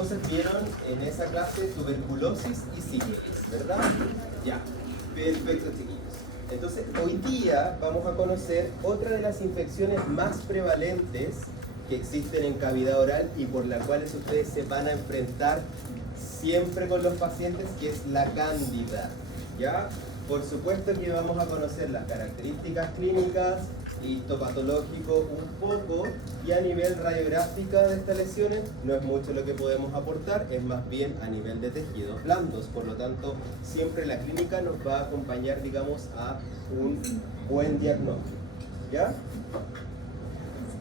Entonces vieron en esa clase tuberculosis y sífilis, ¿verdad? Ya, perfecto, chiquillos. Entonces hoy día vamos a conocer otra de las infecciones más prevalentes que existen en cavidad oral y por las cuales ustedes se van a enfrentar siempre con los pacientes, que es la cándida, ¿ya? Por supuesto que vamos a conocer las características clínicas, histopatológico un poco, y a nivel radiográfica de estas lesiones no es mucho lo que podemos aportar, es más bien a nivel de tejidos blandos, por lo tanto siempre la clínica nos va a acompañar, digamos, a un buen diagnóstico, ¿ya?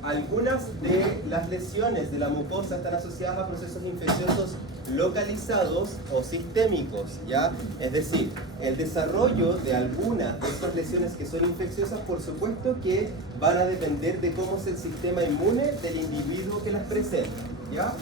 Algunas de las lesiones de la mucosa están asociadas a procesos infecciosos localizados o sistémicos, ¿ya? Es decir, el desarrollo de algunas de estas lesiones que son infecciosas, por supuesto que van a depender de cómo es el sistema inmune del individuo que las presenta, ¿ya?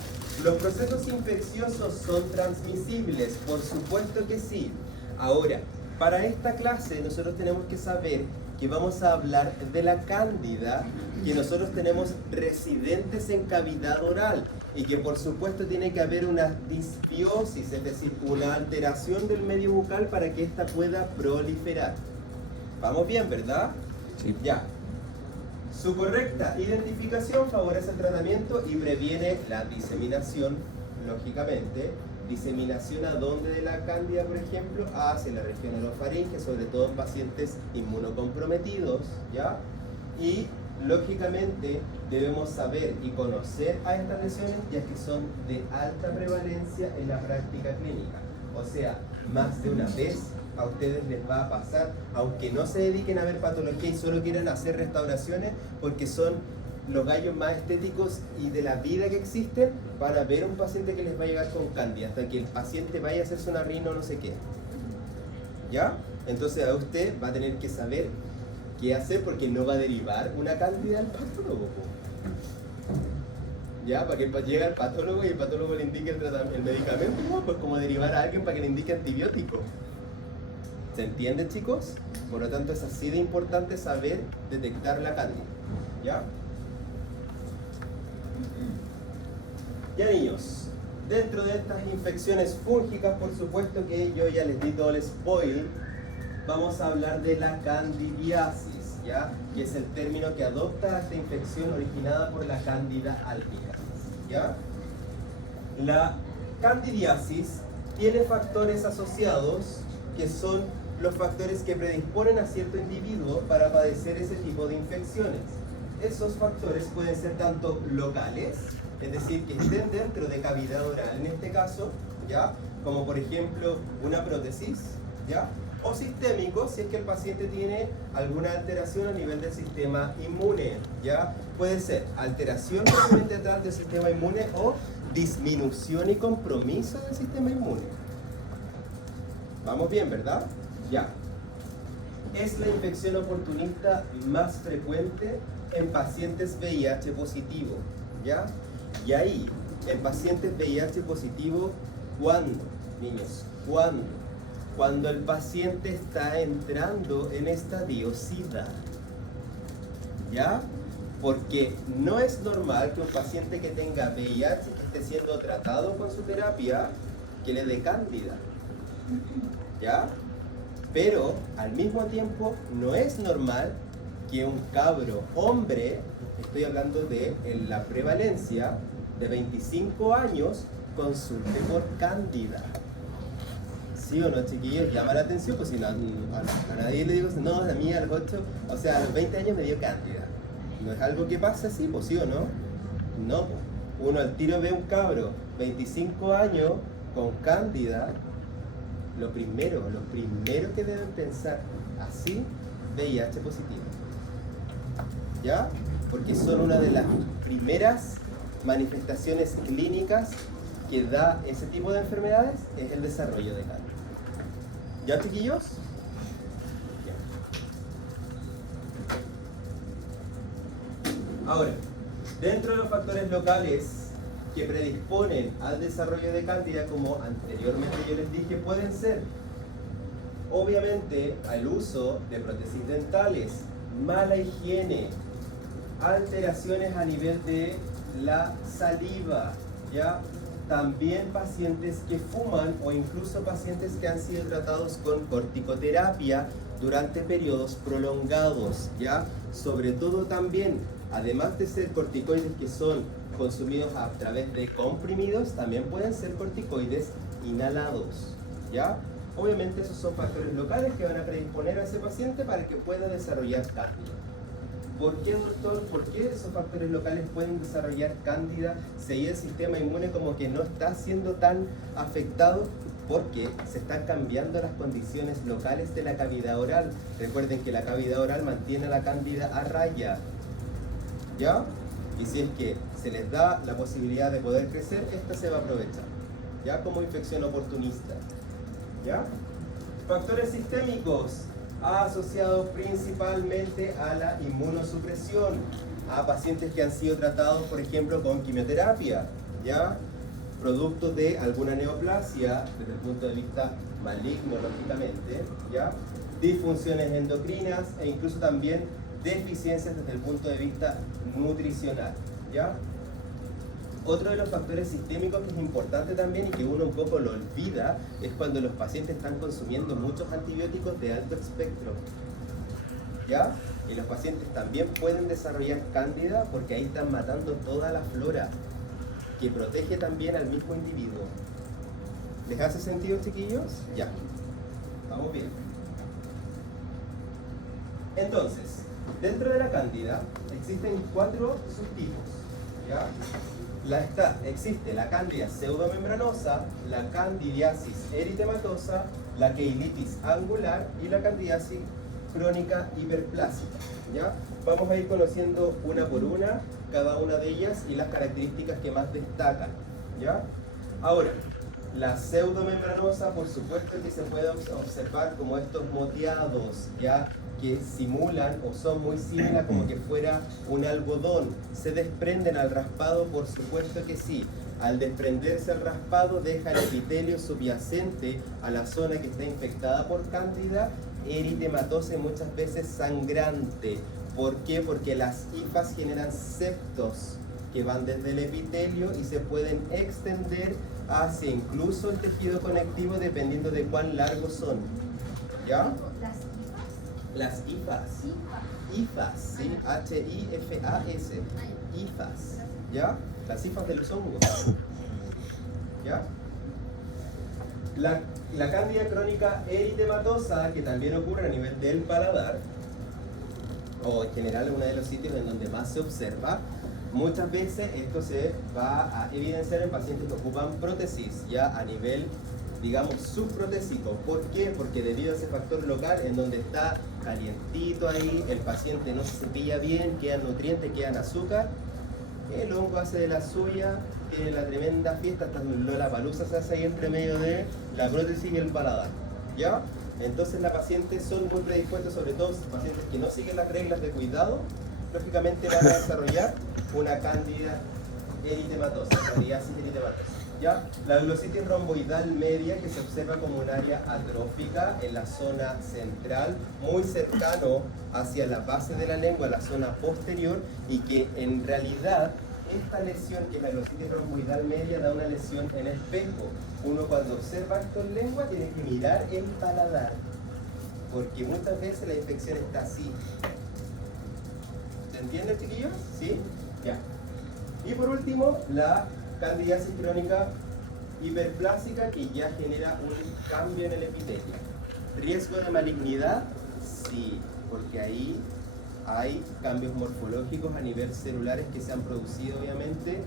¿Los procesos infecciosos son transmisibles? Por supuesto que sí. Ahora, para esta clase nosotros tenemos que saber que vamos a hablar de la cándida que nosotros tenemos residentes en cavidad oral y que por supuesto tiene que haber una disbiosis, es decir, una alteración del medio bucal para que ésta pueda proliferar. ¿Vamos bien, verdad? Sí. Ya. Su correcta identificación favorece el tratamiento y previene la diseminación, lógicamente. Diseminación a dónde de la cándida, por ejemplo, hacia la región orofaringe, sobre todo en pacientes inmunocomprometidos, ¿ya? Y lógicamente debemos saber y conocer a estas lesiones, ya que son de alta prevalencia en la práctica clínica. O sea, más de una vez a ustedes les va a pasar, aunque no se dediquen a ver patología y solo quieran hacer restauraciones, porque son los gallos más estéticos y de la vida que existen, van a ver un paciente que les va a llegar con cándida, hasta que el paciente vaya a hacerse una rino no sé qué. ¿Ya? Entonces a usted va a tener que saber qué hacer, porque no va a derivar una cándida al patólogo, po. ¿Ya? Para que llegue al patólogo y el patólogo le indique el medicamento, ¿no? Pues como derivar a alguien para que le indique antibiótico. ¿Se entiende, chicos? Por lo tanto es así de importante saber detectar la cándida. ¿Ya? Ya, niños, dentro de estas infecciones fúngicas, por supuesto que yo ya les di todo el spoil, vamos a hablar de la candidiasis, ¿ya? Que es el término que adopta esta infección originada por la Candida albicans, ¿ya? La candidiasis tiene factores asociados que son los factores que predisponen a cierto individuo para padecer ese tipo de infecciones. Esos factores pueden ser tanto locales, es decir, que estén dentro de cavidad oral en este caso, ¿ya? Como por ejemplo una prótesis, ¿ya? O sistémicos, si es que el paciente tiene alguna alteración a nivel del sistema inmune, ¿ya? Puede ser alteración realmente tal del sistema inmune o disminución y compromiso del sistema inmune. ¿Vamos bien, verdad? Ya. Es la infección oportunista más frecuente en pacientes VIH positivo, ¿ya? Y ahí, en pacientes VIH positivo, ¿cuándo, niños? ¿Cuándo? Cuando el paciente está entrando en estadio SIDA, ¿ya? Porque no es normal que un paciente que tenga VIH, que esté siendo tratado con su terapia, que le dé cándida, ¿ya? Pero al mismo tiempo no es normal que un cabro hombre, estoy hablando de la prevalencia de 25 años, consulte por cándida. ¿Sí o no, chiquillos? Llama la atención, pues si no, a nadie le digo, no, a mí a los 8, o sea, a los 20 años me dio cándida. ¿No es algo que pasa así, pues sí o no? No, pues. Uno al tiro ve un cabro, 25 años, con cándida. Lo primero que deben pensar, así, VIH positivo. ¿Ya? Porque son una de las primeras manifestaciones clínicas que da ese tipo de enfermedades, es el desarrollo de cándida. ¿Ya, chiquillos? Ya. Ahora, dentro de los factores locales que predisponen al desarrollo de cándida, como anteriormente yo les dije, pueden ser obviamente al uso de prótesis dentales, mala higiene, alteraciones a nivel de la saliva, ¿ya? también pacientes que fuman o incluso pacientes que han sido tratados con corticoterapia durante periodos prolongados, ¿ya? Sobre todo también, además de ser corticoides que son consumidos a través de comprimidos, también pueden ser corticoides inhalados, ¿ya? Obviamente esos son factores locales que van a predisponer a ese paciente para que pueda desarrollar cándida. ¿Por qué, doctor? ¿Por qué esos factores locales pueden desarrollar cándida si ahí el sistema inmune como que no está siendo tan afectado? Porque se están cambiando las condiciones locales de la cavidad oral. Recuerden que la cavidad oral mantiene a la cándida a raya, ¿ya? Y si es que se les da la posibilidad de poder crecer, esta se va a aprovechar, ¿ya? Como infección oportunista, ¿ya? Factores sistémicos asociados principalmente a la inmunosupresión, a pacientes que han sido tratados, por ejemplo, con quimioterapia, ¿ya? Producto de alguna neoplasia desde el punto de vista maligno, lógicamente, ¿ya? Disfunciones endocrinas e incluso también deficiencias desde el punto de vista nutricional, ¿ya? Otro de los factores sistémicos que es importante también y que uno un poco lo olvida es cuando los pacientes están consumiendo muchos antibióticos de alto espectro, ¿ya? Y los pacientes también pueden desarrollar cándida porque ahí están matando toda la flora que protege también al mismo individuo. ¿Les hace sentido, chiquillos? Ya. Vamos bien. Entonces, dentro de la cándida existen 4 subtipos, ¿ya? Existe la cándida pseudomembranosa, la candidiasis eritematosa, la keilitis angular y la candidiasis crónica hiperplásica, ¿ya? Vamos a ir conociendo una por una cada una de ellas y las características que más destacan, ¿ya? Ahora, la pseudomembranosa, por supuesto que se puede observar como estos moteados, ¿ya? Que simulan o son muy similares como que fuera un algodón. ¿Se desprenden al raspado? Por supuesto que sí. Al desprenderse al raspado deja el epitelio subyacente a la zona que está infectada por cándida, eritematosa y muchas veces sangrante. ¿Por qué? Porque las hifas generan septos que van desde el epitelio y se pueden extender hacia incluso el tejido conectivo dependiendo de cuán largos son, ¿ya? Las hifas. Hifas, ¿sí? H-I-F-A-S. Hifas, ¿ya? Las hifas del hongo, ¿ya? La cándida crónica eritematosa, que también ocurre a nivel del paladar, o en general es uno de los sitios en donde más se observa, muchas veces esto se va a evidenciar en pacientes que ocupan prótesis, ya a nivel, digamos, subprotésico. ¿Por qué? Porque debido a ese factor local en donde está calientito ahí, el paciente no se cepilla bien, quedan nutrientes, quedan azúcar, el hongo hace de la suya, tiene la tremenda fiesta, hasta Lollapalooza se hace ahí entre medio de la prótesis y el paladar, ¿ya? Entonces las pacientes son muy predispuestas, sobre todo pacientes que no siguen las reglas de cuidado, lógicamente van a desarrollar una cándida eritematosa, candidiasis eritematosa, ¿ya? La glositis romboidal media, que se observa como un área atrófica en la zona central, muy cercano hacia la base de la lengua, la zona posterior, y que en realidad esta lesión, que es la glositis romboidal media, da una lesión en espejo. Uno cuando observa esto en lengua tiene que mirar el paladar, porque muchas veces la infección está así. ¿Se entiende, chiquillos? ¿Sí? Ya. Y por último, la candidiasis crónica hiperplásica, que ya genera un cambio en el epitelio. ¿Riesgo de malignidad? Sí, porque ahí hay cambios morfológicos a nivel celulares que se han producido, obviamente,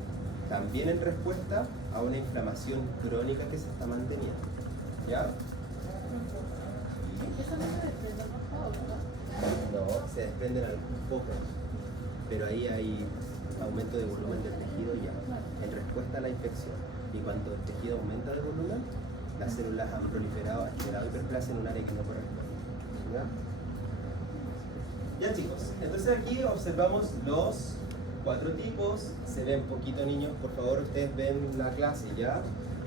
también en respuesta a una inflamación crónica que se está manteniendo, ¿ya? No, se desprenden un poco, pero ahí hay aumento de volumen del tejido ya, en respuesta a la infección. Y cuando el tejido aumenta de volumen, las células han proliferado, han generado hiperplasia en un área que no corresponde, ¿ya? Ya, chicos, entonces aquí observamos los 4 tipos. Se ven poquito, niños, por favor, ustedes ven la clase, ¿ya?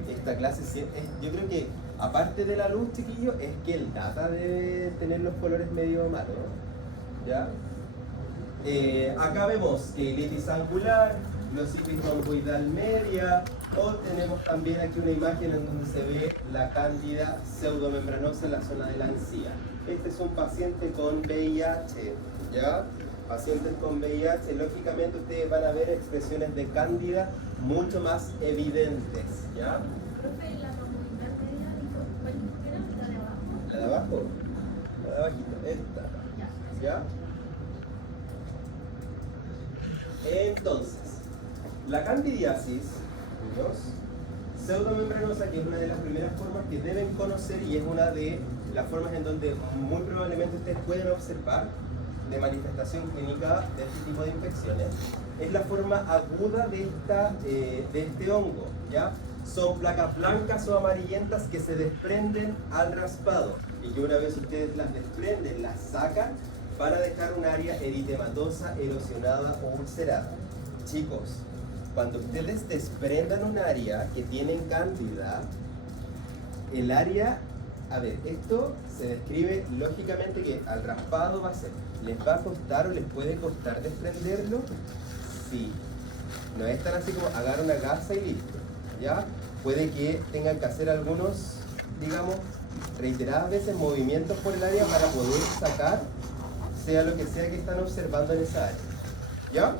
Esta clase, yo creo que aparte de la luz, chiquillos, es que el data debe tener los colores medio malos, ¿ya? Acá vemos keilitis angular, glositis romboidal media, O tenemos también aquí una imagen en donde se ve la cándida pseudomembranosa en la zona de la encía. Este es un paciente con VIH, ¿ya? Pacientes con VIH, lógicamente ustedes van a ver expresiones de cándida mucho más evidentes, ¿ya? Profe, la profundidad media, ¿cuál era? ¿La de abajo? La de abajo, la de abajito, esta, ¿ya? Entonces, la candidiasis, niños, pseudomembranosa, que es una de las primeras formas que deben conocer y es una de las formas en donde muy probablemente ustedes pueden observar de manifestación clínica de este tipo de infecciones, es la forma aguda de este hongo, ¿ya? Son placas blancas o amarillentas que se desprenden al raspado y que una vez ustedes las desprenden, las sacan para dejar un área eritematosa, erosionada o ulcerada. Chicos, cuando ustedes desprendan un área que tienen cándida, el área, a ver, esto se describe lógicamente que al raspado va a ser, ¿les va a costar o les puede costar desprenderlo? Sí. No es tan así como agarrar una gasa y listo, ¿ya? Puede que tengan que hacer algunos, digamos, reiteradas veces movimientos por el área para poder sacar, sea lo que sea que están observando en esa área, ¿ya?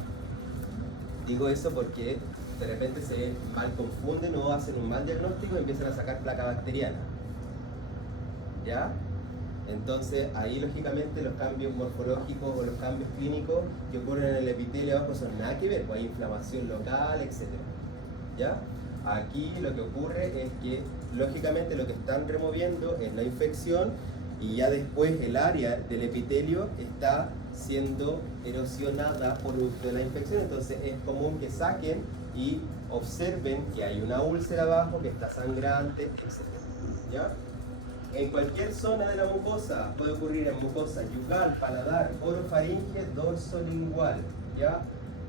Digo eso porque de repente se mal confunden o hacen un mal diagnóstico y empiezan a sacar placa bacteriana, ¿ya? Entonces ahí lógicamente los cambios morfológicos o los cambios clínicos que ocurren en el epitelio abajo son nada que ver, pues hay inflamación local, etc. ¿Ya? Aquí lo que ocurre es que lógicamente lo que están removiendo es la infección y ya después el área del epitelio está siendo erosionada por producto de la infección, entonces es común que saquen y observen que hay una úlcera abajo, que está sangrante, etc. ¿Ya? En cualquier zona de la mucosa, puede ocurrir en mucosa yugal, paladar, orofaringe, dorsolingual, ¿ya?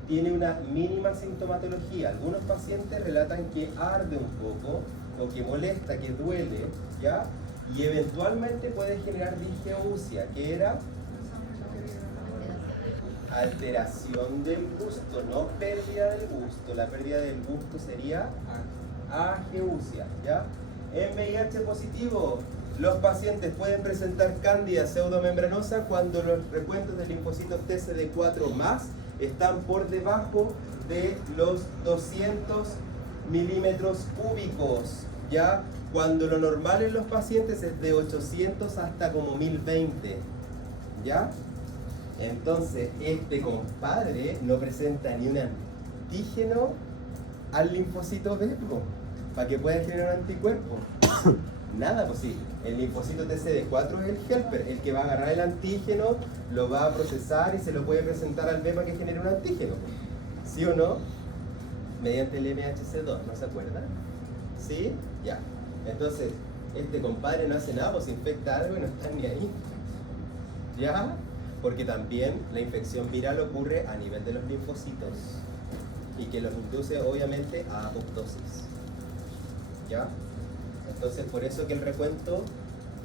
Tiene una mínima sintomatología. Algunos pacientes relatan que arde un poco, o que molesta, que duele, ¿ya? Y eventualmente puede generar disgeusia, que era alteración del gusto, no pérdida del gusto. La pérdida del gusto sería ageusia, ¿ya? En VIH positivo, los pacientes pueden presentar cándida pseudomembranosa cuando los recuentos de linfocitos TCD4+ están por debajo de los 200 milímetros cúbicos, ¿ya? Cuando lo normal en los pacientes es de 800 hasta como 1020, ¿ya? Entonces, este compadre no presenta ni un antígeno al linfocito B, para que pueda generar un anticuerpo. Nada, pues sí, el linfocito TCD4 es el helper, el que va a agarrar el antígeno, lo va a procesar y se lo puede presentar al B para que genere un antígeno. ¿Sí o no? Mediante el MHC2, ¿no se acuerdan? ¿Sí? Ya. Entonces, este compadre no hace nada, pues infecta algo y no está ni ahí. ¿Ya? Porque también la infección viral ocurre a nivel de los linfocitos y que los induce obviamente a apoptosis. ¿Ya? Entonces, por eso que el recuento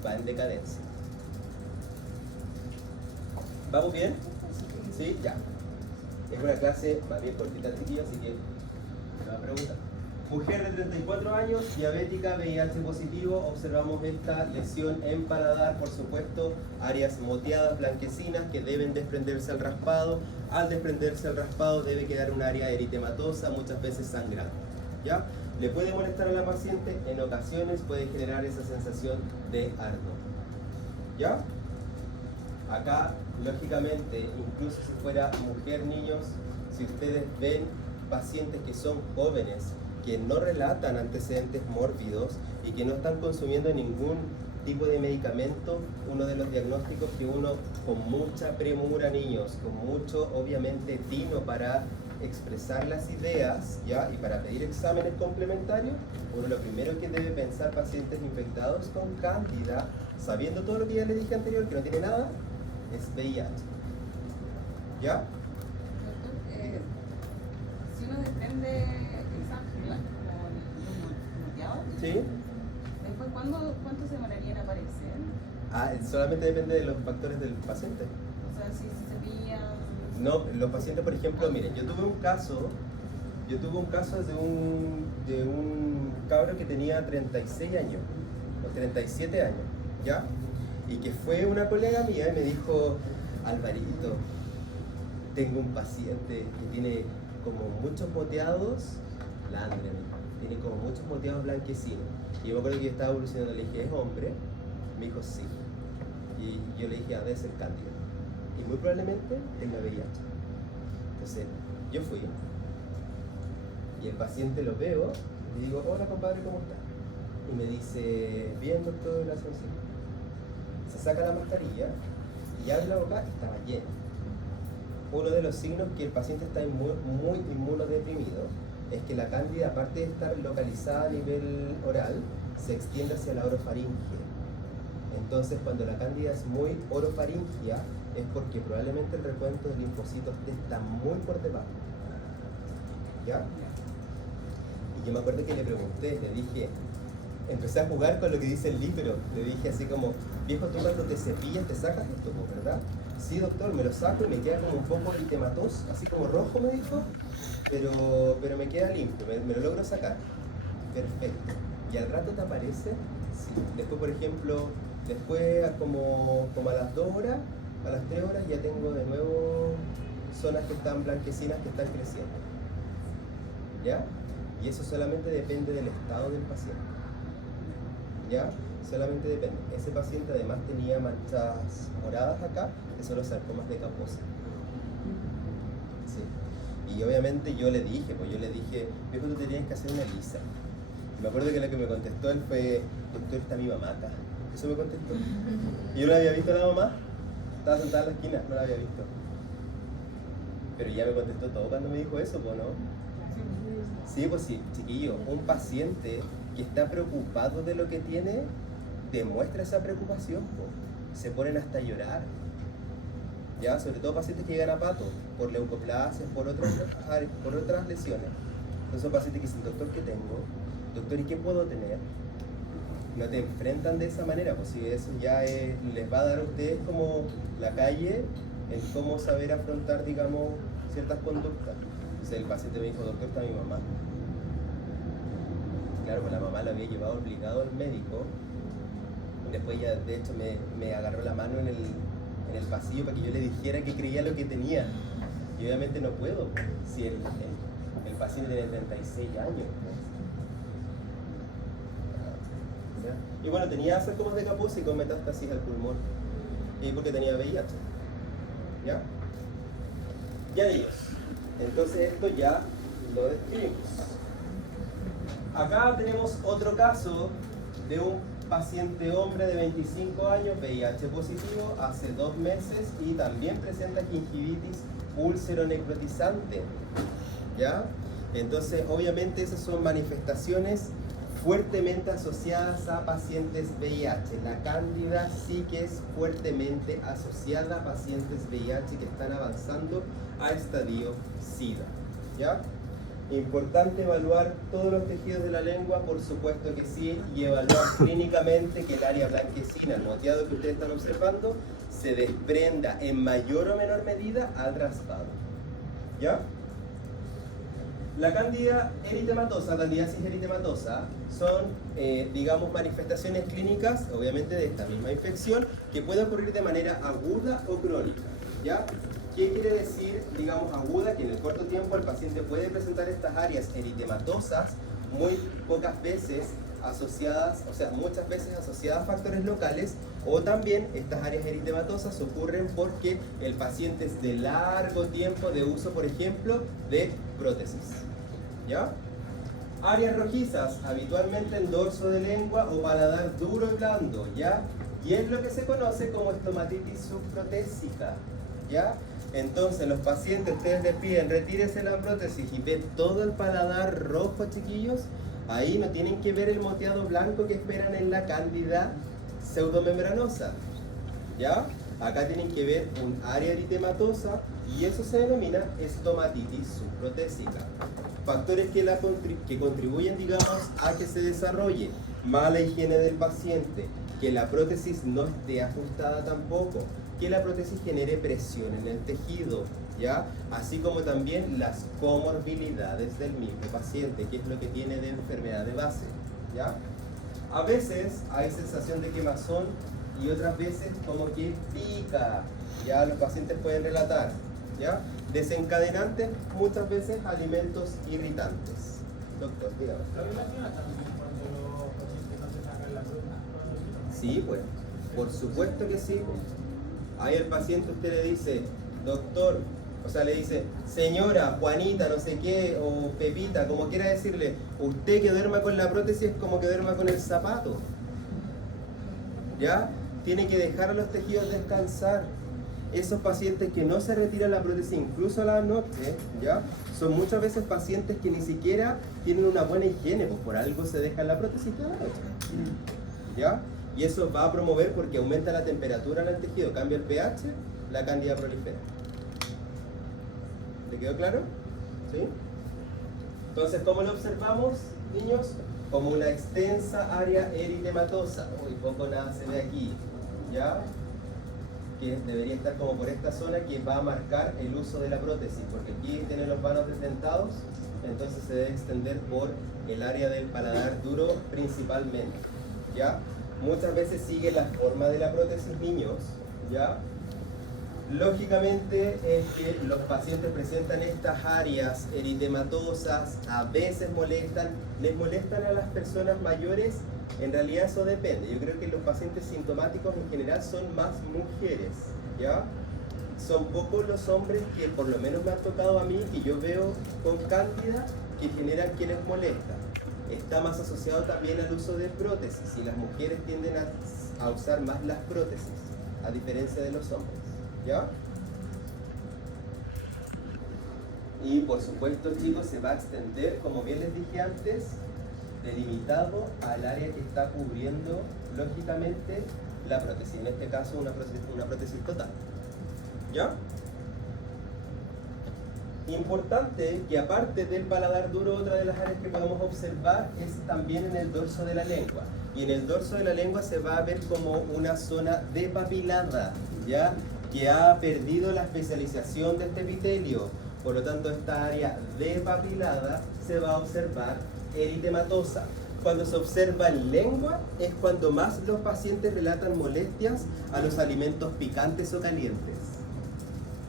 va en decadencia. ¿Vamos bien? ¿Sí? Ya. Es una clase más bien cortita, chiquillos, así que me va a preguntar. Mujer de 34 años, diabética, VIH positivo, observamos esta lesión en paladar, por supuesto, áreas moteadas, blanquecinas, que deben desprenderse al raspado. Al desprenderse al raspado debe quedar un área eritematosa, muchas veces sangrante, ¿ya? Le puede molestar a la paciente, en ocasiones puede generar esa sensación de ardor, ¿ya? Acá, lógicamente, incluso si fuera mujer, niños, si ustedes ven pacientes que son jóvenes, que no relatan antecedentes mórbidos y que no están consumiendo ningún tipo de medicamento, uno de los diagnósticos que uno con mucha premura, niños, con mucho obviamente tino para expresar las ideas, ¿ya? Y para pedir exámenes complementarios, uno lo primero que debe pensar pacientes infectados con cándida, sabiendo todo lo que ya les dije anterior, que no tiene nada, es VIH. ¿Ya? Si uno desprende exámenes como moteado, ¿Sí? después ¿cuánto se demoraría en aparecer? Solamente depende de los factores del paciente. O sea, si se cepillan. No, los pacientes, por ejemplo, miren, yo tuve un caso Yo tuve un caso de un cabro que tenía 36 años, o 37 años, ¿ya? Y que fue una colega mía y me dijo, Alvarito, tengo un paciente que tiene como muchos moteados, la Andrea, me dijo, tiene como muchos moteados blanquecinos. Y yo me acuerdo que yo estaba evolucionando, le dije, ¿es hombre? Me dijo, sí. Y yo le dije, debe ser cándida. Y muy probablemente tenga VIH. Entonces, yo fui. Y el paciente lo veo, y le digo, hola compadre, ¿cómo está? Y me dice, bien doctor, la Asunción. Se saca la mascarilla y abre la boca y estaba lleno. Uno de los signos que el paciente está muy inmunodeprimido es que la cándida, aparte de estar localizada a nivel oral, se extiende hacia la orofaringe. Entonces, cuando la cándida es muy orofaringia, es porque probablemente el recuento de linfocitos T está muy por debajo. ¿Ya? Y yo me acuerdo que le pregunté, le dije, empecé a jugar con lo que dice el libro, le dije así como, viejo, tú cuando te cepillas te sacas esto, ¿verdad? Sí, doctor, me lo saco y me queda como un poco eritematoso, así como rojo, me dijo, pero me queda limpio, me lo logro sacar. Perfecto. ¿Y al rato te aparece? Sí. Después, por ejemplo, como a las 2 horas, a las 3 horas ya tengo de nuevo zonas que están blanquecinas que están creciendo. ¿Ya? Y eso solamente depende del estado del paciente. ¿Ya? Solamente depende. Ese paciente además tenía manchas moradas acá, que son los sarcomas de Kaposi. Sí. Y obviamente yo le dije, viejo, tú tenías que hacer una lisa. Y me acuerdo que lo que me contestó él fue, doctor, está mi mamá acá. Eso me contestó. Y yo no había visto a la mamá, estaba sentada en la esquina, no la había visto. Pero ya me contestó todo cuando me dijo eso, pues, ¿no? Sí, pues sí, chiquillo, un paciente que está preocupado de lo que tiene, demuestra esa preocupación, pues. Se ponen hasta a llorar. ¿Ya? Sobre todo pacientes que llegan a pato, por leucoplasias, por otras lesiones. Entonces son pacientes que dicen, doctor, ¿qué tengo? Doctor, ¿y qué puedo tener? No te enfrentan de esa manera, pues si eso ya les va a dar a ustedes como la calle en cómo saber afrontar, digamos, ciertas conductas. Entonces el paciente me dijo, doctor, está mi mamá. Claro, pues la mamá lo había llevado obligado al médico. Después ya, de hecho, me agarró la mano en el pasillo para que yo le dijera que creía lo que tenía. Y obviamente no puedo, pues, si el paciente tiene 36 años. Pues. ¿Ya? Y bueno, tenía sarcomas de Kaposi con metástasis al pulmón. Y porque tenía VIH. ¿Ya? Ya Dios. Entonces esto ya lo describimos. Acá tenemos otro caso de un paciente hombre de 25 años, VIH positivo, hace 2 meses y también presenta gingivitis úlcero-necrotizante. ¿Ya? Entonces, obviamente esas son manifestaciones fuertemente asociadas a pacientes VIH. La cándida sí que es fuertemente asociada a pacientes VIH que están avanzando a estadio SIDA. ¿Ya? Importante evaluar todos los tejidos de la lengua, por supuesto que sí, y evaluar clínicamente que el área blanquecina, el moteado que ustedes están observando, se desprenda en mayor o menor medida al raspado. ¿Ya? La cándida eritematosa, candidiasis eritematosa, son, digamos, manifestaciones clínicas, obviamente de esta misma infección, que puede ocurrir de manera aguda o crónica. ¿Ya? ¿Qué quiere decir, digamos, aguda? Que en el corto tiempo el paciente puede presentar estas áreas eritematosas, muy pocas veces asociadas, o sea, muchas veces asociadas a factores locales, o también estas áreas eritematosas ocurren porque el paciente es de largo tiempo de uso, por ejemplo, de prótesis. ¿Ya? Áreas rojizas, habitualmente el dorso de lengua o paladar duro y blando, ¿ya? Y es lo que se conoce como estomatitis subprotésica, ¿ya? Entonces los pacientes, ustedes les piden, retírese la prótesis y ven todo el paladar rojo, chiquillos. Ahí no tienen que ver el moteado blanco que esperan en la cándida pseudomembranosa, ¿ya? Acá tienen que ver un área eritematosa y eso se denomina estomatitis subprotésica. Factores que contribuyen, digamos, a que se desarrolle mala higiene del paciente, que la prótesis no esté ajustada tampoco, que la prótesis genere presión en el tejido, ¿ya? Así como también las comorbilidades del mismo paciente, que es lo que tiene de enfermedad de base, ¿ya? A veces hay sensación de quemazón y otras veces como que pica, ya los pacientes pueden relatar, ¿ya? Desencadenantes, muchas veces alimentos irritantes. Doctor, dígame. ¿Lo relaciona también cuando los pacientes no se sacan la prótesis? Sí, pues, por supuesto que sí. Pues. Ahí el paciente usted le dice, doctor, o sea, le dice, señora, Juanita, no sé qué, o Pepita, como quiera decirle, usted que duerma con la prótesis es como que duerma con el zapato. ¿Ya? Tiene que dejar a los tejidos descansar. Esos pacientes que no se retiran la prótesis incluso a la noche, ¿ya? Son muchas veces pacientes que ni siquiera tienen una buena higiene, pues por algo se dejan la prótesis toda la noche. ¿Ya? Y eso va a promover porque aumenta la temperatura en el tejido, cambia el pH, la cándida prolifera. ¿Le quedó claro? ¿Sí? Entonces, ¿cómo lo observamos, niños? Como una extensa área eritematosa. Uy, poco nada se ve aquí, ¿ya? Que debería estar como por esta zona que va a marcar el uso de la prótesis, porque aquí tiene los vanos desdentados, entonces se debe extender por el área del paladar duro principalmente, ¿ya? Muchas veces sigue la forma de la prótesis, niños, ¿ya? Lógicamente es que los pacientes presentan estas áreas eritematosas, a veces les molestan a las personas mayores. En realidad eso depende. Yo creo que los pacientes sintomáticos en general son más mujeres, ¿ya? Son pocos los hombres que por lo menos me han tocado a mí, que yo veo con cándida, que generan que les molesta. Está más asociado también al uso de prótesis y las mujeres tienden a usar más las prótesis, a diferencia de los hombres, ¿ya? Y por supuesto, chicos, se va a extender, como bien les dije antes, delimitado al área que está cubriendo, lógicamente, la prótesis. En este caso, una prótesis total. ¿Ya? Importante que aparte del paladar duro, otra de las áreas que podemos observar es también en el dorso de la lengua. Y en el dorso de la lengua se va a ver como una zona depapilada, ¿ya? Que ha perdido la especialización de este epitelio. Por lo tanto, esta área depapilada se va a observar eritematosa. Cuando se observa en lengua es cuando más los pacientes relatan molestias a los alimentos picantes o calientes.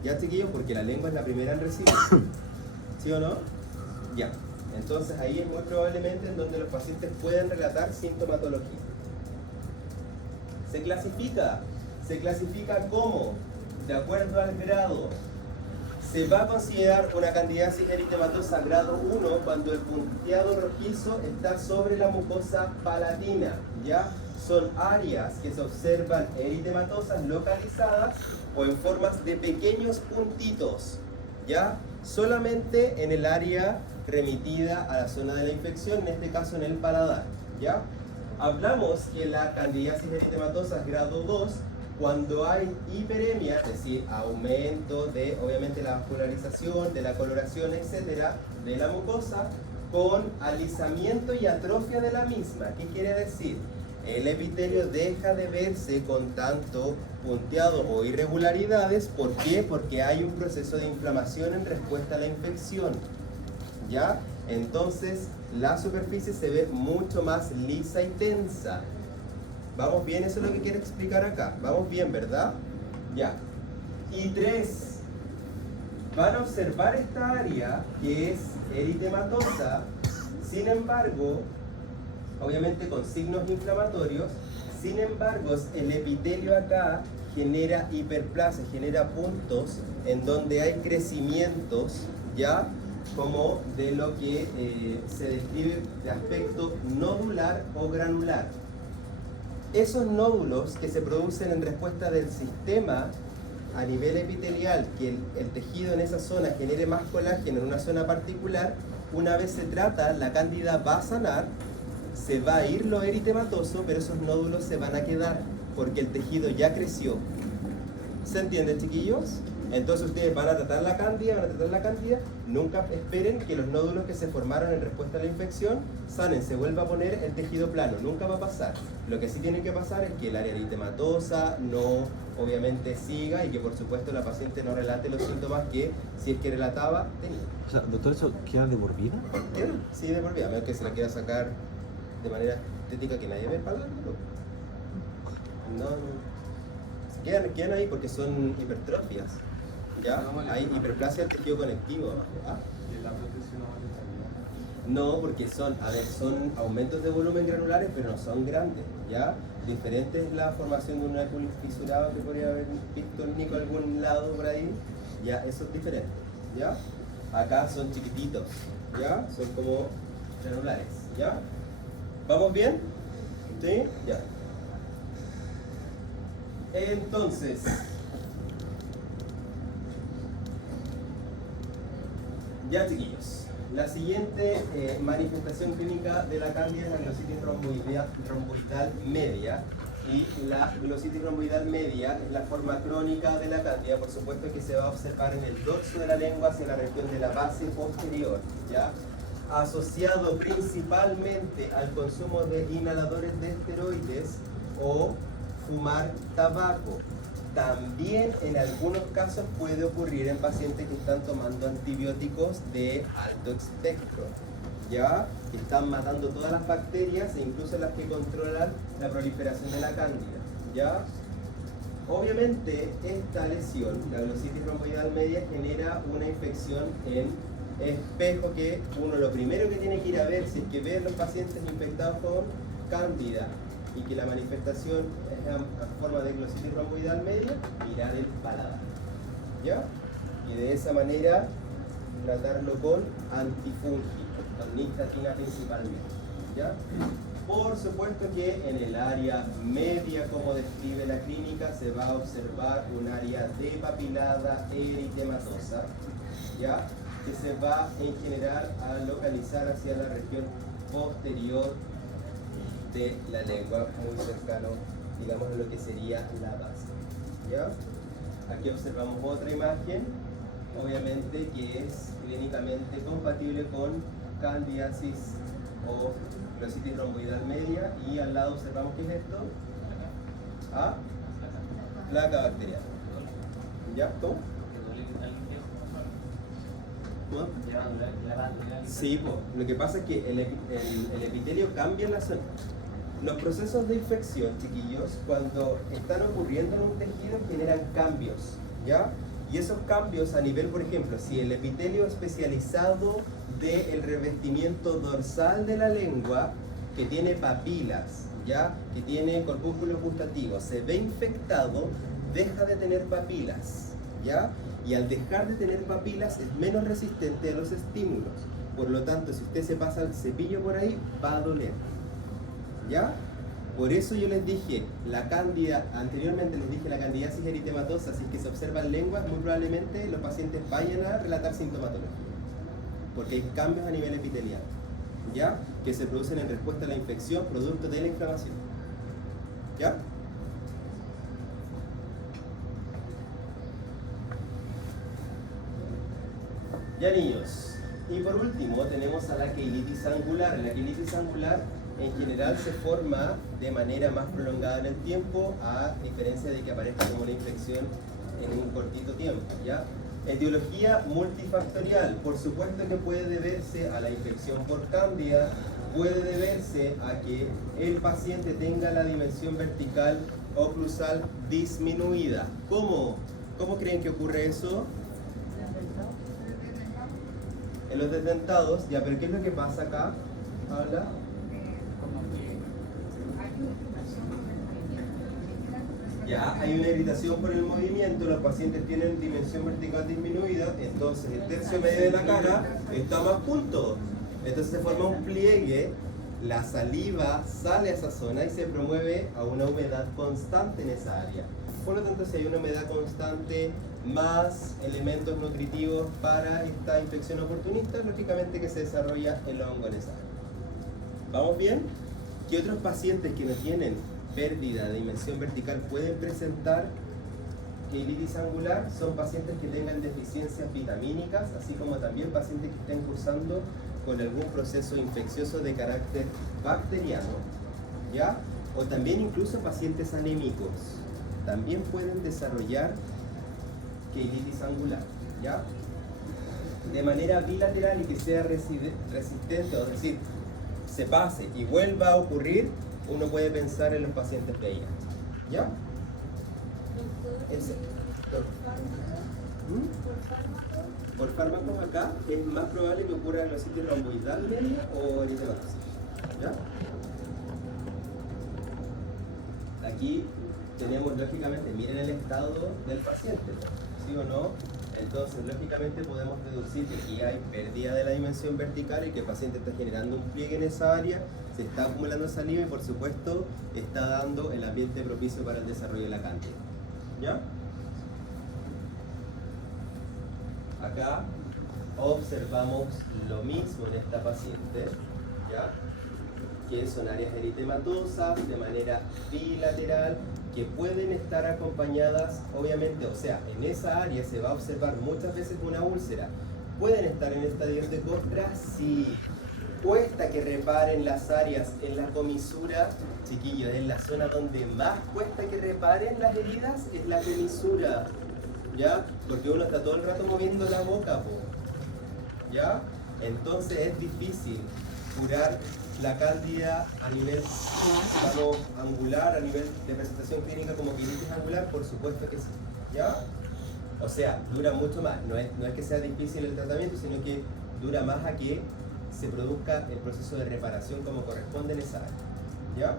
¿Ya, chiquillos? Porque la lengua es la primera en recibir. ¿Sí o no? Ya. Entonces ahí es muy probablemente en donde los pacientes pueden relatar sintomatología. Se clasifica como, de acuerdo al grado. Se va a considerar una candidiasis eritematosa grado 1 cuando el punteado rojizo está sobre la mucosa palatina, ¿ya? Son áreas que se observan eritematosas localizadas o en formas de pequeños puntitos, ¿ya? Solamente en el área remitida a la zona de la infección, en este caso en el paladar, ¿ya? Hablamos que la candidiasis eritematosa es grado 2 cuando hay hiperemia, es decir, aumento de, obviamente, la vascularización, de la coloración, etcétera, de la mucosa, con alisamiento y atrofia de la misma. ¿Qué quiere decir? El epitelio deja de verse con tanto punteado o irregularidades. ¿Por qué? Porque hay un proceso de inflamación en respuesta a la infección, ¿ya? Entonces, la superficie se ve mucho más lisa y tensa. ¿Vamos bien? Eso es lo que quiero explicar acá. ¿Vamos bien, verdad? Ya. Y 3. Van a observar esta área que es eritematosa, sin embargo, obviamente con signos inflamatorios, sin embargo, el epitelio acá genera hiperplasia, genera puntos en donde hay crecimientos, ¿ya? Como de lo que se describe de aspecto nodular o granular. Esos nódulos que se producen en respuesta del sistema a nivel epitelial, que el tejido en esa zona genere más colágeno en una zona particular, una vez se trata, la cándida va a sanar, se va a ir lo eritematoso, pero esos nódulos se van a quedar porque el tejido ya creció. ¿Se entiende, chiquillos? Entonces ustedes van a tratar la cándida, nunca esperen que los nódulos que se formaron en respuesta a la infección sanen, se vuelva a poner el tejido plano, nunca va a pasar. Lo que sí tiene que pasar es que el área eritematosa no, obviamente, siga y que por supuesto la paciente no relate los síntomas que, si es que relataba, tenía. O sea, doctor, ¿eso queda de por vida? ¿Queda? Sí, de por vida, a menos que se la quiera sacar de manera estética que nadie ve para adelante, no. Quedan ahí porque son hipertrofias. ¿Ya? Hay hiperplasia del tejido conectivo. ¿Ah? ¿Y la protección no? No, porque son aumentos de volumen granulares, pero no son grandes, ¿ya? Diferente es la formación de un árbol fisurado que podría haber visto el Nico algún lado por ahí, ya, eso es diferente, ¿ya? Acá son chiquititos, ¿ya? Son como granulares, ¿ya? ¿Vamos bien? ¿Sí? Ya. Entonces, ya chiquillos, la siguiente manifestación clínica de la cándida es la glositis romboidal media, y la glositis romboidal media es la forma crónica de la cándida, por supuesto que se va a observar en el dorso de la lengua hacia la región de la base posterior, ¿ya? Asociado principalmente al consumo de inhaladores de esteroides o fumar tabaco. También en algunos casos puede ocurrir en pacientes que están tomando antibióticos de alto espectro, ya que están matando todas las bacterias e incluso las que controlan la proliferación de la cándida, ya. Obviamente esta lesión, la glositis romboidal media, genera una infección en espejo que uno lo primero que tiene que ir a ver si es que ve a los pacientes infectados con cándida y que la manifestación es en forma de glositis romboidal media, mirar el paladar, ¿ya? Y de esa manera tratarlo con antifúngicos, con nistatina principalmente, ¿ya? Por supuesto que en el área media, como describe la clínica, se va a observar un área depapilada eritematosa, ¿ya? Que se va en general a localizar hacia la región posterior de la lengua, muy cercano, digamos, a lo que sería la base, ¿ya? Aquí observamos otra imagen, obviamente que es clínicamente compatible con candidiasis o glositis romboidal media, y al lado observamos ¿qué es esto? ¿Ah? Placa bacteriana. ¿Ya? ¿Cómo? ¿No? Sí, lo que pasa es que el epitelio cambia en la zona. Los procesos de infección, chiquillos, cuando están ocurriendo en un tejido, generan cambios, ¿ya? Y esos cambios a nivel, por ejemplo, si el epitelio especializado del revestimiento dorsal de la lengua, que tiene papilas, ¿ya? Que tiene corpúsculos gustativos, se ve infectado, deja de tener papilas, ¿ya? Y al dejar de tener papilas es menos resistente a los estímulos. Por lo tanto, si usted se pasa el cepillo por ahí, va a doler, ¿ya? Por eso yo les dije, la cándida, anteriormente les dije la candidiasis eritematosa, si es que se observa en lengua, muy probablemente los pacientes vayan a relatar sintomatología, porque hay cambios a nivel epitelial, ¿ya? Que se producen en respuesta a la infección producto de la inflamación, ¿ya? Ya niños, y por último tenemos a la queilitis angular. La queilitis angular en general se forma de manera más prolongada en el tiempo, a diferencia de que aparezca como una infección en un cortito tiempo, ¿ya? Etiología multifactorial, por supuesto que puede deberse a la infección por cándida, puede deberse a que el paciente tenga la dimensión vertical oclusal disminuida. ¿Cómo creen que ocurre eso? En los desdentados, ya, pero ¿qué es lo que pasa acá? Habla. Ya, hay una irritación por el movimiento, los pacientes tienen dimensión vertical disminuida, entonces el tercio medio de la cara está más junto. Entonces se forma un pliegue, la saliva sale a esa zona y se promueve a una humedad constante en esa área. Por lo tanto, si hay una humedad constante más elementos nutritivos para esta infección oportunista, lógicamente que se desarrolla el hongo en esa área. ¿Vamos bien? ¿Qué otros pacientes que no tienen pérdida de dimensión vertical pueden presentar queilitis angular son pacientes que tengan deficiencias vitamínicas, así como también pacientes que estén cursando con algún proceso infeccioso de carácter bacteriano, ¿ya? O también incluso pacientes anémicos también pueden desarrollar queilitis angular, ¿ya? De manera bilateral y que sea resistente, es decir, se pase y vuelva a ocurrir, uno puede pensar en los pacientes VIH, ¿ya? Ese. Por fármacos acá es más probable que ocurra en los sitios romboidales o eritematosis, ¿ya? Aquí tenemos lógicamente, miren el estado del paciente, ¿sí o no? Entonces, lógicamente podemos deducir que aquí hay pérdida de la dimensión vertical y que el paciente está generando un pliegue en esa área, se está acumulando saliva y por supuesto está dando el ambiente propicio para el desarrollo de la cándida, ¿ya? Acá observamos lo mismo en esta paciente, ¿ya? Que son áreas eritematosas de manera bilateral que pueden estar acompañadas, obviamente, o sea, en esa área se va a observar muchas veces una úlcera. ¿Pueden estar en estadios de costra? Sí. Cuesta que reparen las áreas en la comisura, chiquillos, en la zona donde más cuesta que reparen las heridas es la comisura, ¿ya? Porque uno está todo el rato moviendo la boca, po, ¿ya? Entonces es difícil curar la cándida a nivel, digamos, angular, a nivel de presentación clínica como queilitis angular, por supuesto que sí, ¿ya? O sea, dura mucho más, no es que sea difícil el tratamiento, sino que dura más a que se produzca el proceso de reparación como corresponde en esa área, ¿ya?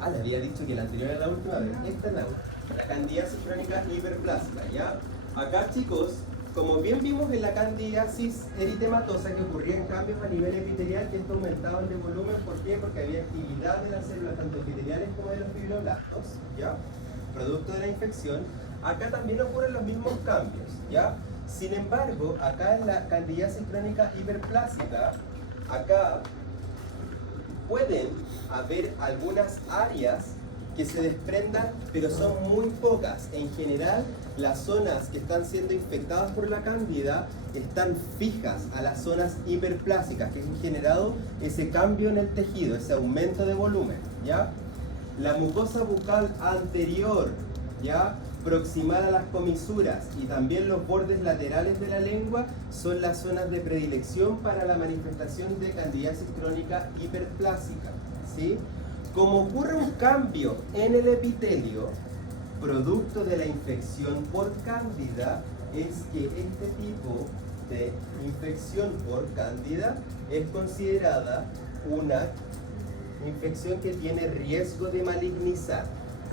Ah, le había dicho que la anterior era la última vez, esta es la candidiasis crónica hiperplásica, ¿ya? Acá, chicos, como bien vimos en la candidiasis eritematosa que ocurría en cambios a nivel epitelial, que esto aumentaba el de volumen, ¿por qué? Porque había actividad de las células tanto epiteliales como de los fibroblastos, ¿ya? Producto de la infección. Acá también ocurren los mismos cambios, ¿ya? Sin embargo, acá en la candidiasis crónica hiperplásica, acá pueden haber algunas áreas que se desprendan, pero son muy pocas. En general, las zonas que están siendo infectadas por la cándida están fijas a las zonas hiperplásicas, que han generado ese cambio en el tejido, ese aumento de volumen, ¿ya? La mucosa bucal anterior, ¿ya? Proximal a las comisuras y también los bordes laterales de la lengua son las zonas de predilección para la manifestación de candidiasis crónica hiperplásica, ¿sí? Como ocurre un cambio en el epitelio, producto de la infección por cándida, es que este tipo de infección por cándida es considerada una infección que tiene riesgo de malignizar.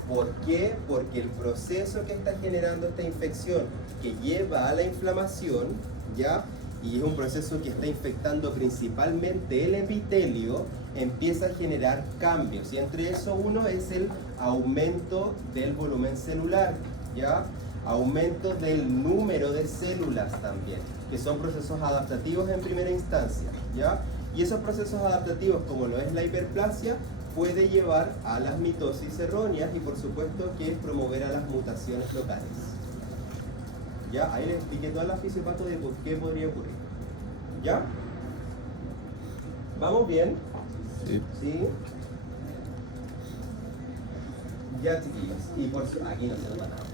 ¿Por qué? Porque el proceso que está generando esta infección, que lleva a la inflamación, ¿ya? Y es un proceso que está infectando principalmente el epitelio, empieza a generar cambios. Y entre eso uno es el aumento del volumen celular, ¿ya? Aumento del número de células también, que son procesos adaptativos en primera instancia, ¿ya? Y esos procesos adaptativos, como lo es la hiperplasia, puede llevar a las mitosis erróneas y por supuesto que es promover a las mutaciones locales. Ya, ahí les expliqué toda la fisiopato de por qué podría ocurrir. ¿Ya? ¿Vamos bien? Sí. ¿Sí? Ya, chiquillos. Y por su... aquí no se nota nada.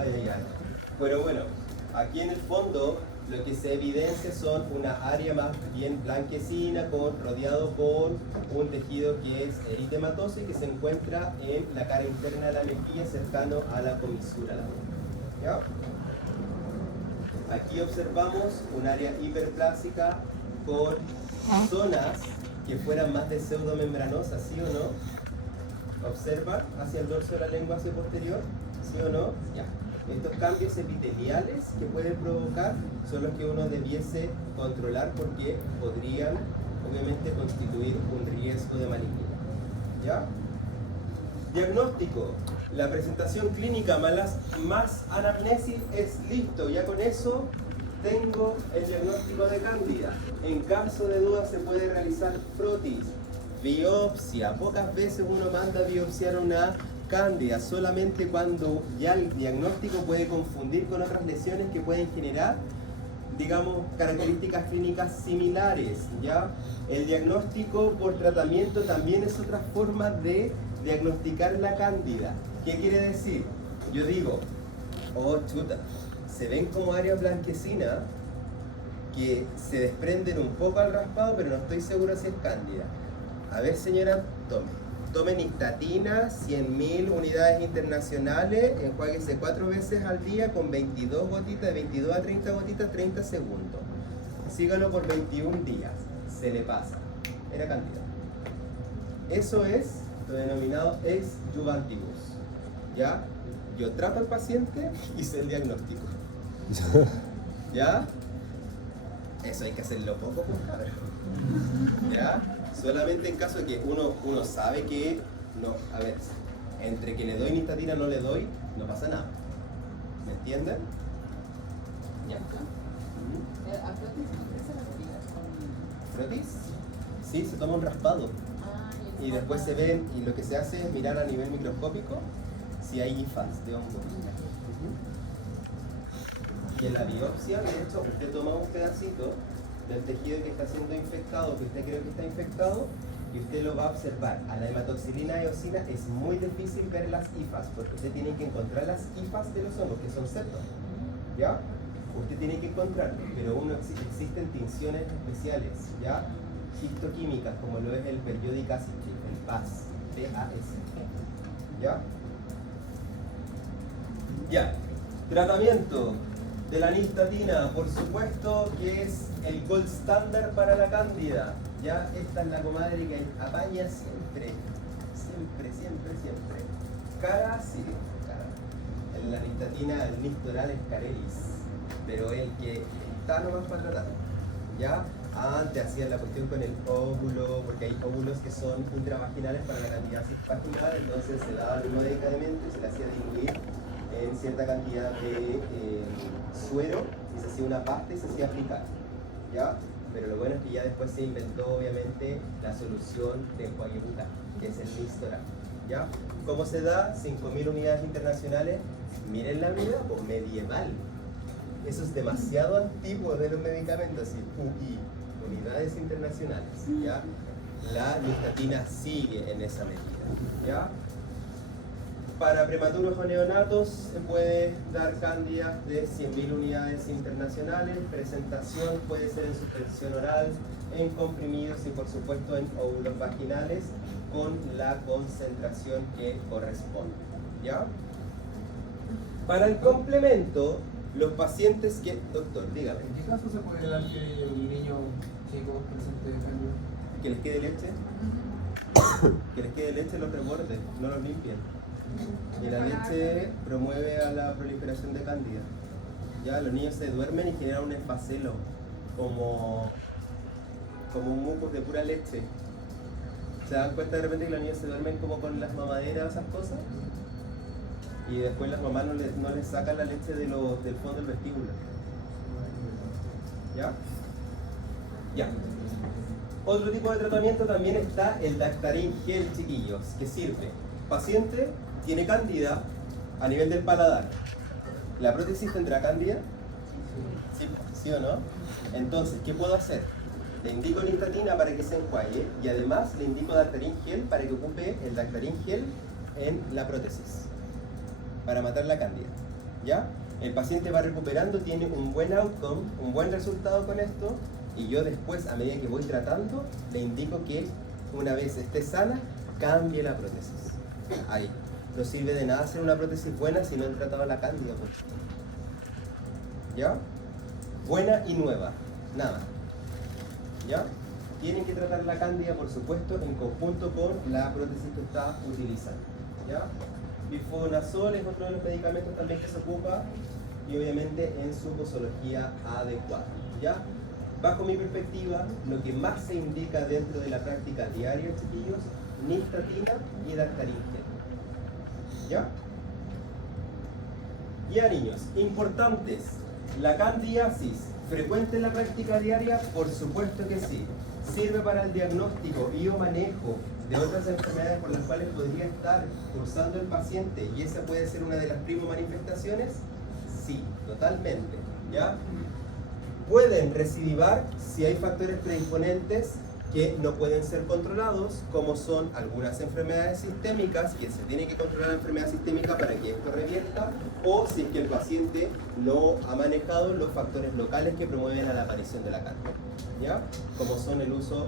Ay, ay, ay. Pero bueno, aquí en el fondo lo que se evidencia son una área más bien blanquecina rodeado por un tejido que es eritematoso y que se encuentra en la cara interna de la mejilla cercano a la comisura. ¿Ya? Aquí observamos un área hiperplásica con zonas que fueran más de pseudomembranosas, ¿sí o no? Observa hacia el dorso de la lengua hacia posterior, ¿sí o no? Ya. Estos cambios epiteliales que pueden provocar son los que uno debiese controlar porque podrían obviamente constituir un riesgo de malignidad. ¿Ya? Diagnóstico. La presentación clínica más anamnesis es listo. Ya con eso tengo el diagnóstico de cándida. En caso de duda se puede realizar frotis. Biopsia. Pocas veces uno manda a biopsiar una cándida solamente cuando ya el diagnóstico puede confundir con otras lesiones que pueden generar, digamos, características clínicas similares, ¿ya? El diagnóstico por tratamiento también es otra forma de diagnosticar la cándida. ¿Qué quiere decir? Yo digo, oh chuta, se ven como áreas blanquecinas que se desprenden un poco al raspado, pero no estoy seguro si es cándida. A ver, señora, tome nistatina, 100.000 unidades internacionales, enjuáguese 4 veces al día con 22 gotitas, de 22 a 30 gotitas, 30 segundos. Sígalo por 21 días, se le pasa. Era cándida. Eso es lo denominado exjuvantibus. ¿Ya? Yo trato al paciente y sé el diagnóstico. ¿Ya? Eso hay que hacerlo poco, pues, cabrón. ¿Ya? Solamente en caso de que uno sabe que, no, a ver, entre que le doy nistatina no le doy, no pasa nada. ¿Me entienden? Ya. ¿A Frotis no crece la herida? ¿Frotis? Sí, se toma un raspado. Y después se ven, y lo que se hace es mirar a nivel microscópico si hay hifas de hongo. Y en la biopsia, de hecho, usted toma un pedacito del tejido que está siendo infectado, que usted cree que está infectado, y usted lo va a observar. A la hematoxilina eosina es muy difícil ver las hifas, porque usted tiene que encontrar las hifas de los hongos, que son septos. ¿Ya? Usted tiene que encontrarlo, pero existen tinciones especiales, ¿ya? Histoquímicas, como lo es el periodic acid, el PAS, PAS. ¿Ya? Ya. Tratamiento de la nistatina, por supuesto que es el gold standard para la cándida. Ya, esta es la comadre que apaña siempre. Cara, sí, cara. La nistatina, el Nistoral escarelis, pero el que está nomás para tratar. Ya, antes hacían la cuestión con el óvulo, porque hay óvulos que son intravaginales para la candidiasis vaginal, entonces se daba el medicamento y se le hacía diluir en cierta cantidad de suero y se hacía una pasta y se hacía aplicar, ¿ya? Pero lo bueno es que ya después se inventó obviamente la solución de enjuague bucal, que es el Nistoral, ¿ya? ¿Cómo se da? 5.000 unidades internacionales. Miren la vida, pues medieval. Eso es demasiado antiguo de los medicamentos, así, UI, unidades internacionales, ¿ya? La nistatina sigue en esa medida, ¿ya? Para prematuros o neonatos se puede dar cándida de 100.000 unidades internacionales. Presentación puede ser en suspensión oral, en comprimidos y por supuesto en óvulos vaginales con la concentración que corresponde, ¿ya? Para el complemento, los pacientes que... Doctor, dígame. ¿En qué caso se puede dar que un niño chico presente cándida? ¿Que les quede leche? Que les quede leche los reborde, no los limpien. Y la leche promueve a la proliferación de cándida. Ya, los niños se duermen y generan un espacelo, como un mucus de pura leche. ¿Se dan cuenta de repente que los niños se duermen como con las mamaderas, esas cosas? Y después las mamás no les sacan la leche del fondo del vestíbulo. ¿Ya? Ya. Otro tipo de tratamiento también está el Dactarin gel, chiquillos, que sirve. Paciente tiene cándida a nivel del paladar. ¿La prótesis tendrá cándida? ¿Sí o no? Entonces, ¿qué puedo hacer? Le indico nistatina para que se enjuague y además le indico Dactarin gel para que ocupe el Dactarin gel en la prótesis para matar la cándida. ¿Ya? El paciente va recuperando, tiene un buen outcome, un buen resultado con esto, y yo después, a medida que voy tratando, le indico que una vez esté sana, cambie la prótesis. Ahí. No sirve de nada hacer una prótesis buena si no he tratado la cándida. ¿Ya? Buena y nueva. Nada. ¿Ya? Tienen que tratar la cándida, por supuesto, en conjunto con la prótesis que está utilizando. ¿Ya? Bifenazol es otro de los medicamentos también que se ocupa y obviamente en su posología adecuada. ¿Ya? Bajo mi perspectiva, lo que más se indica dentro de la práctica diaria, chiquillos, nistatina y Dactarin gel. ¿Ya? Ya, niños, importantes. La candidiasis, ¿frecuente en la práctica diaria? Por supuesto que sí. Sirve para el diagnóstico y o manejo de otras enfermedades por las cuales podría estar cursando el paciente y esa puede ser una de las primomanifestaciones? Sí, totalmente, ¿ya? Pueden recidivar si hay factores predisponentes que no pueden ser controlados, como son algunas enfermedades sistémicas, que se tiene que controlar la enfermedad sistémica para que esto revierta, o si es que el paciente no ha manejado los factores locales que promueven a la aparición de la cándida, ¿ya? Como son el uso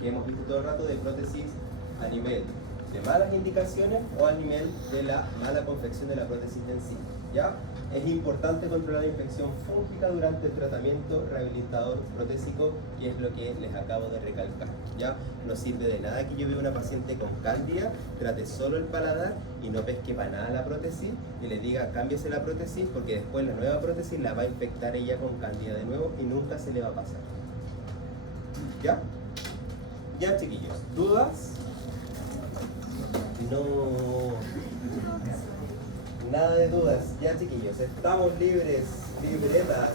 que hemos visto todo el rato de prótesis a nivel de malas indicaciones o a nivel de la mala confección de la prótesis en sí, ¿ya? Es importante controlar la infección fúngica durante el tratamiento rehabilitador protésico, que es lo que les acabo de recalcar, ¿ya? No sirve de nada que yo vea una paciente con cándida, trate solo el paladar y no pesque para nada la prótesis y le diga cámbiese la prótesis, porque después la nueva prótesis la va a infectar ella con cándida de nuevo y nunca se le va a pasar, ¿ya? Ya, chiquillos, ¿dudas? No. Nada de dudas. Ya, chiquillos, estamos libres. Libretas.